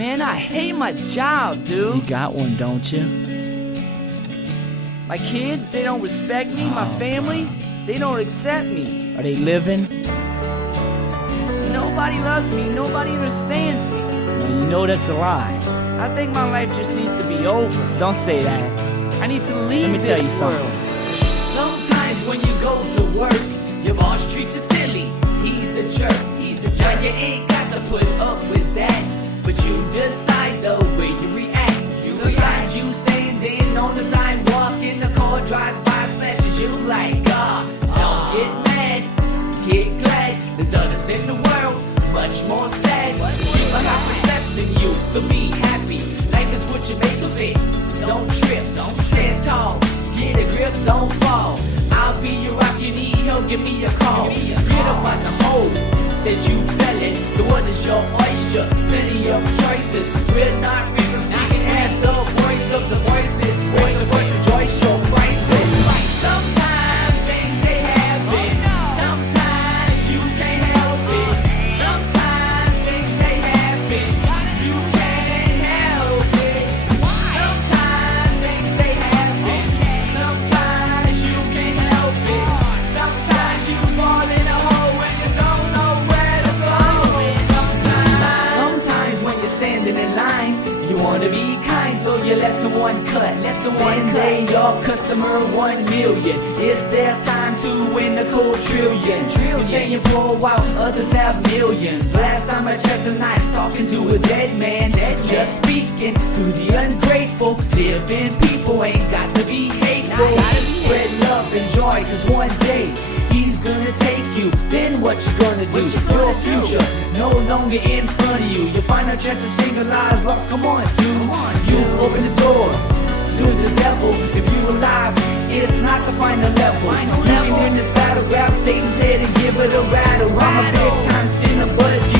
man, I hate my job, dude. You got one, don't you? My kids, they don't respect me. My family, they don't accept me. Are they living? Nobody loves me. Nobody understands me. Well, you know that's a lie. I think my life just needs to be over. Don't say that. I need to leave Let me this tell you something. world. Sometimes when you go to work, your boss treats you silly. He's a jerk, he's a jerk. You ain't got to put up with that, but you decide the way you react. Sometimes you standing on the sidewalk and the car drives by, splashes you like, don't get mad, get glad. There's others in the world, much more sad. People are much less than you, so be happy. Life is what you make of it. Don't trip, don't stand tall. Get a grip, don't fall. I'll be your rock, you need help, give me a call. Get up on the hole that you fell in. The one is your oyster, plenty of choices. We're not reasons, speaking as the voice of the voiceless. Voice rejoice, your priceless. Sometimes things they happen. Sometimes you can't help it. Sometimes things they happen. You can't help it. Sometimes things they happen. Sometimes you can't help it. Sometimes you fall in a hole when you don't know where to go. Sometimes when you're standing in line, you wanna be kind, so you let someone cut. One day your customer 1 million. It's their time to win a cool trillion. You're staying for a while, others have millions. Last time I checked tonight, talking to a dead man. Just speaking to the ungrateful. Living people ain't got to be hateful. Spread love and joy, cause one day he's gonna take you. Then what you gonna do? Your future no longer in front of you. You find a chance to sing a lies lost. Come on, dude. You open the door to the devil. If you alive, it's not the final level. You can in this battle, grab Satan's head and give it a rattle. I'm a big time sinner, but you